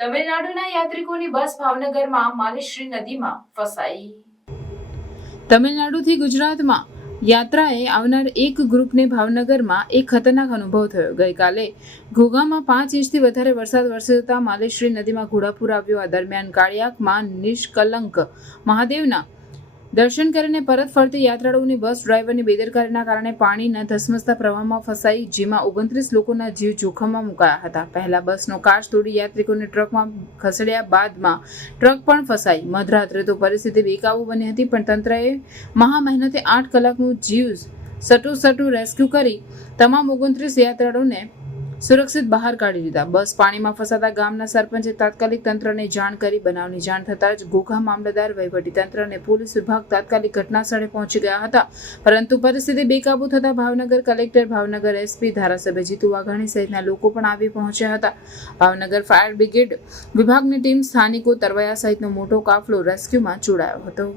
તમિલનાડુના યાત્રિકોની બસ ભાવનગરમાં માલેશ્રી નદીમાં ફસાઈ. તમિલનાડુથી ગુજરાતમાં યાત્રાએ આવનાર એક ગ્રુપને ભાવનગરમાં એક ખતરનાક અનુભવ થયો. ગઈકાલે ઘોઘામાં પાંચ ઇંચથી વધારે વરસાદ વરસતા માલેશ્રી નદીમાં ઘોડાપુર આવ્યો. આ દરમિયાન કાળિયાકમાં નિષ્કલંક મહાદેવના દર્શન કરીને પરત ફરતી યાત્રાળુઓની બસ ડ્રાઈવરની બેદરકારીના કારણે પાણીના ધસમસતા પ્રવાહમાં ફસાઈ, જેમાં ઓગણત્રીસ લોકોના જીવ જોખમમાં મુકાયા હતા. પહેલા બસનો કાચ તોડી યાત્રિકોને ટ્રકમાં ખસેડ્યા બાદમાં ટ્રક પણ ફસાઈ. મધરાત્રે તો પરિસ્થિતિ બેકાબુ બની હતી, પણ તંત્રએ મહા મહેનતે આઠ કલાકનું જીવ સટુ સટુ રેસ્ક્યુ કરી તમામ ઓગણત્રીસ યાત્રાળુઓને સુરક્ષિત બહાર કાઢી દીધા. બસ પાણીમાં ફસાતા ગામના સરપંચે તાત્કાલિક તંત્રને જાણ કરી બનાવની જાણ થતાં જ ઘોઘા મામલતદાર તંત્ર અને પોલીસ વિભાગ તાત્કાલિક ઘટનાસ્થળે પહોંચી ગયા હતા. પરંતુ પરિસ્થિતિ બેકાબુ થતા ભાવનગર કલેક્ટર, ભાવનગર એસપી, ધારાસભ્ય જીતુ વાઘાણી સહિતના લોકો પણ આવી પહોંચ્યા હતા. ભાવનગર ફાયર બ્રિગેડ વિભાગની ટીમ સ્થાનિકો તરવૈયા સહિતનો મોટો કાફલો રેસ્ક્યુમાં જોડાયો હતો.